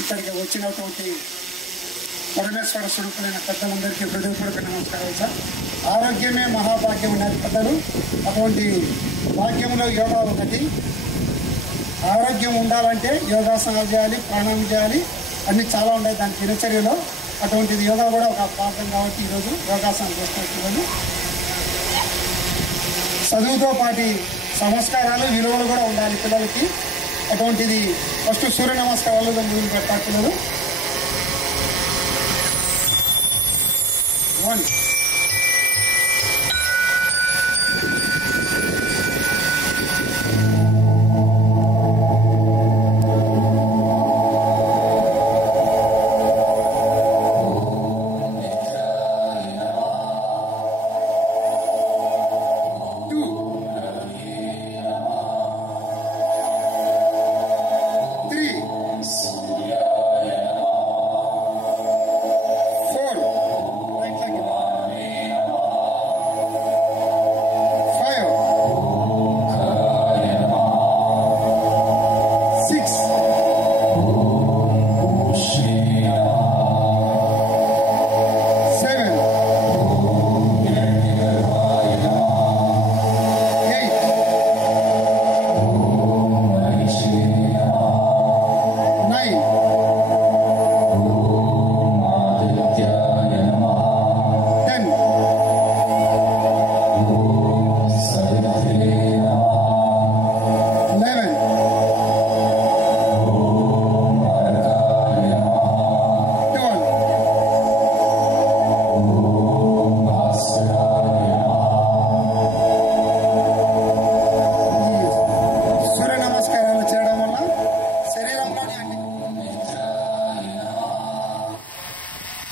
ఇక్కడికి వచ్చినటువంటి పరమేశ్వర స్వరూపులైన పెద్దలందరికీ హృదయపూర్వక నమస్కారాలు సార్. ఆరోగ్యమే మహాభాగ్యం అన్నారు పెద్దలు. అటువంటి భాగ్యంలో యోగా ఒకటి. ఆరోగ్యం ఉండాలంటే యోగాసనాలు చేయాలి, ప్రాణాయామం చేయాలి, అన్నీ చాలా ఉన్నాయి దాని దినచర్యలో. అటువంటిది యోగా కూడా ఒక భాగం కాబట్టి ఈరోజు యోగాసనం చేస్తున్నది. చదువుతో పాటు సంస్కారాలు విలువలు కూడా ఉండాలి పిల్లలకి. అటువంటిది ఫస్ట్ సూర్య నమస్కారాలు మొదలు పెడతారు పిల్లలు. 1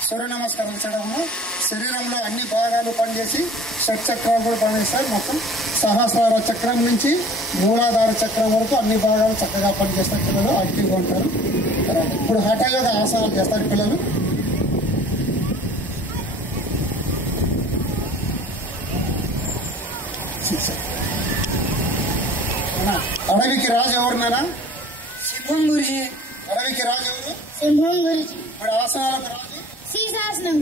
సూర్య నమస్కారం చేయడం శరీరంలో అన్ని భాగాలు పనిచేసి షట్చక్రాలు కూడా పనిచేస్తాయి. మొత్తం సహస్రార చక్రం నుంచి మూలాధార చక్రం వరకు అన్ని భాగాలు చక్కగా పనిచేస్తారు. పిల్లలు యాక్టివ్గా ఉంటారు. ఇప్పుడు హఠయోగ ఆసనాలు చేస్తారు పిల్లలు. అడవికి రాజు ఎవరున్నానా? సింహం గురించి. అడవికి రాజు ఎవరు? సింహం గురించి. ఇప్పుడు ఆసనాలకు రాజు శీర్షాసనం.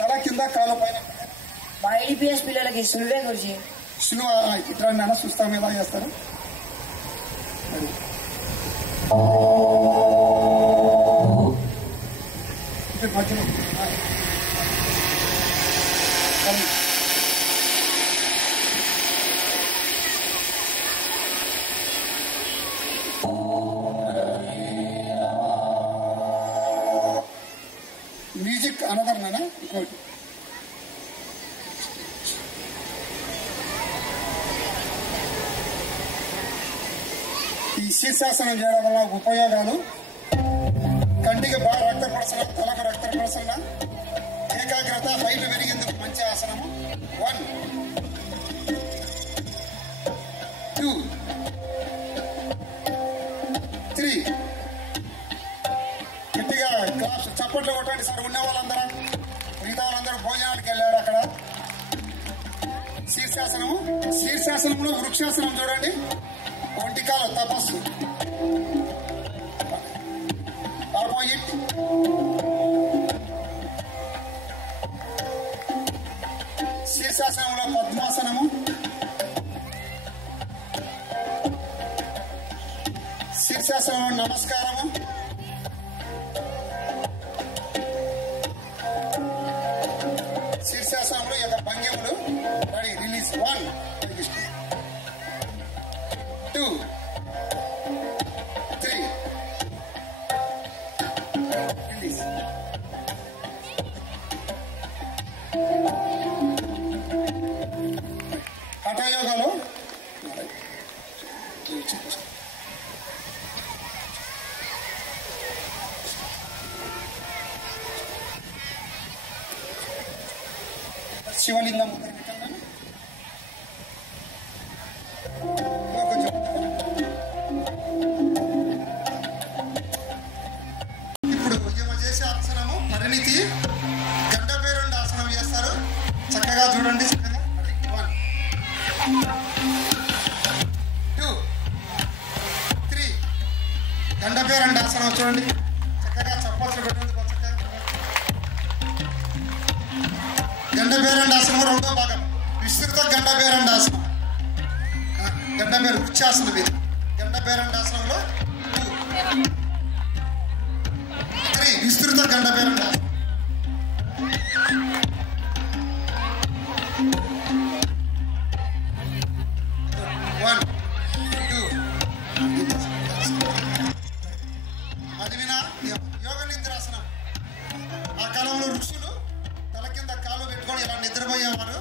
తల కింద కాలు పైన. మా ఐడిపిఎస్ పిల్లలకి సులువే గురించి. సులువ ఇట్లా నాన్న చూస్తాం ఎలా చేస్తారు. మధ్యలో మ్యూజిక్ అనదర్ నాన్న. ఇంకోటి ఈ శీర్షాసనం చేయడం వల్ల ఉపయోగాలు: కంటికి బాగా రక్త ప్రసరణ, తలకు రక్త ప్రసరణ, ఏకాగ్రత, హైట్ పెరిగేందుకు మంచి ఆసనము. 1 2 3 గట్టిగా క్లాస్ చప్పట్లు కొట్టండి సార్. ఉన్న వాళ్ళందరూ, మిగతా వాళ్ళందరూ భోజనానికి వెళ్ళారు అక్కడ. శీర్షాసనము. శీర్షాసనంలో వృక్షాసనం చూడండి. ఒంటికాల తపస్సు. ఆపోజిట్. శీర్షాసనంలో పద్మాసనము. శీర్షాసనంలో నమస్కారము. శీర్షాసనంలో యొక్క భంగిములు. Ready, release. 1 2 3 రిలీజ్. హఠయోగాలో శివలింగం ఇప్పుడు ఈమె చేసే ఆసనము పరిణితి. గంట పేరుండి ఆసనం చేస్తారు. చక్కగా చూడండి. 1 2 3 గంట పేరుండి ఆసనం చూడండి. చక్కగా చప్పట్లు పెట్టేందుకు చక్కగా గండబేరండాసనం రెండో భాగం విస్తృత గండబేరండాసనం గండబేరు ఉచ్చాసనం ఇది గండబేరండాసనంలో 3 విస్తృత గండబేరండాసనం 1 2 అది వినా యోగ నిద్రాసనం ఆ కాలంలో ఋషులు తల కింద కాలు పెట్టుకొని ఇలా నిద్రపోయేవారు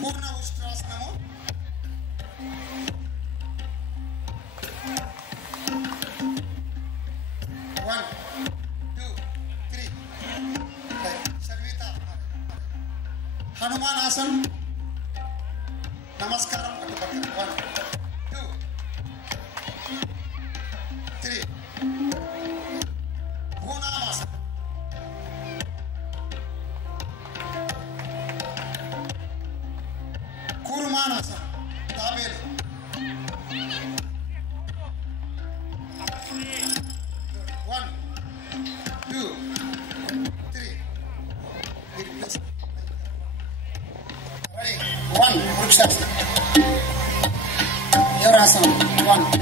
పూర్ణ ఉష్ట్రాసనము 1 2 3 సర్విత హనుమానాసన్ నమస్కారం 1 2 3 భూనామాసన్ కూర్మానాసన్ తాబేలు 1 2 3 1 వృక్షాసనం యోరాసనం 1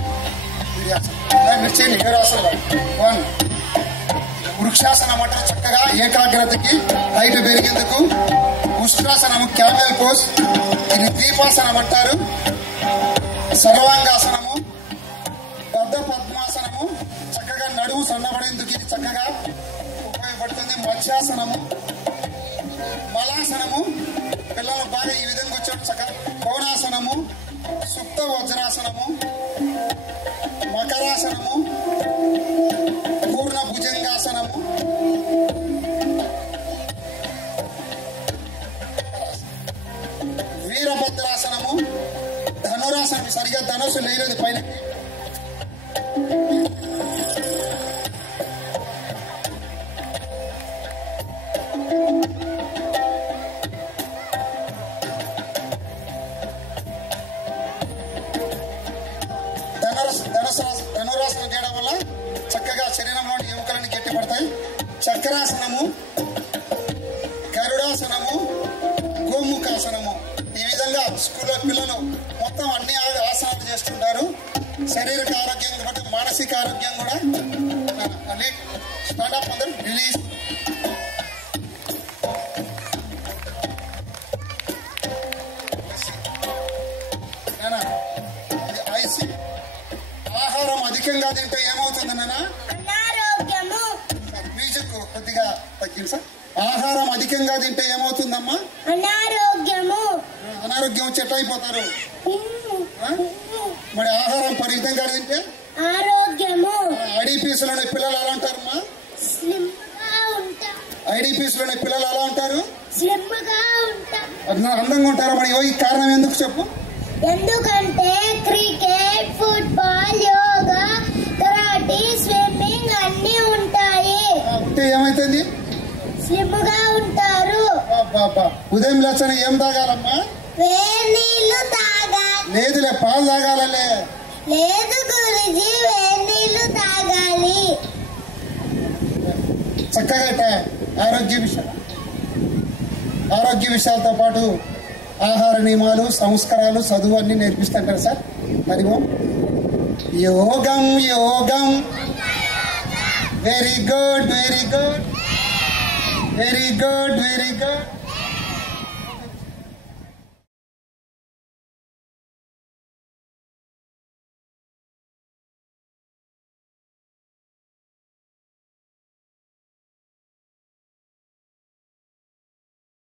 మీరు చేయండి యోరాసనం 1 వృక్షాసనం అంటే చక్కగా ఏకాగ్రతకి హైట్ పెరిగేందుకు ఉష్ట్రాసనము క్యామెల్ పోజ్ ఇది దీపాసనం అంటారు సర్వాంగాసనము బద్ధ పద్మాసనము చక్కగా నడుము సన్నబడేందుకు ఇది చక్కగా ఉపయోగపడుతుంది మత్స్యాసనము మలాసనము పిల్లలు బాగా ఈ విధంగా వచ్చాడు చక్కగా కోణాసనము సుప్త వజ్రాసనము మకరాసనము పూర్ణ భుజంగాసనము వీరభద్రాసనము ధనురాసనం సరిగా ధనుసు లేదు పైన ధనురాసనం చేయడం వల్ల చక్కగా శరీరంలోని ఎముకలన్నీ గట్టిపడతాయి చక్రాసనము గరుడాసనము గోముఖాసనము ఈ విధంగా స్కూల్లో పిల్లలు మొత్తం అన్ని ఆసనాలు చేస్తుంటారు శారీరక ఆరోగ్యం బట్టి మానసిక ఆరోగ్యం కూడా స్టాండప్ అందరూ రిలీజ్ ఆహారం అధికంగా తింటే ఏమవుతుంది నాన్న మ్యూజిక్ కొద్దిగా తగ్గింది సార్ ఆహారం అధికంగా తింటే ఏమవుతుందమ్మా అనారోగ్యం వచ్చి ఎట్లా అయిపోతారు మరి ఆహారం పరిమితంగా తింటే ఆరోగ్యము ఐడిపిఎస్ లోని పిల్లలు ఎలా ఉంటారమ్మా ఐడిపిఎస్ లోని పిల్లలు ఎలా ఉంటారు అందంగా ఉంటారు మరి ఈ కారణం ఎందుకు చెప్పు ఎందుకంటే cricket football yoga karate swimming అన్ని ఉంటాయి అంటే ఏమైతుంది స్లిమ్ గా ఉంటారు ఉదయం లేచని ఏం తాగాలమ్మా వేడి నీళ్లు తాగాలి లేదులే పాలు తాగాలలే లేదు గురుజీ వేడి నీళ్లు తాగాలి చక్కగా ఆరోగ్య విషయాలతో పాటు ఆహార నియమాలు సంస్కారాలు చదువు అన్ని నేర్పిస్తుంటారు సార్ మరి యోగం యోగం very good very good very good very good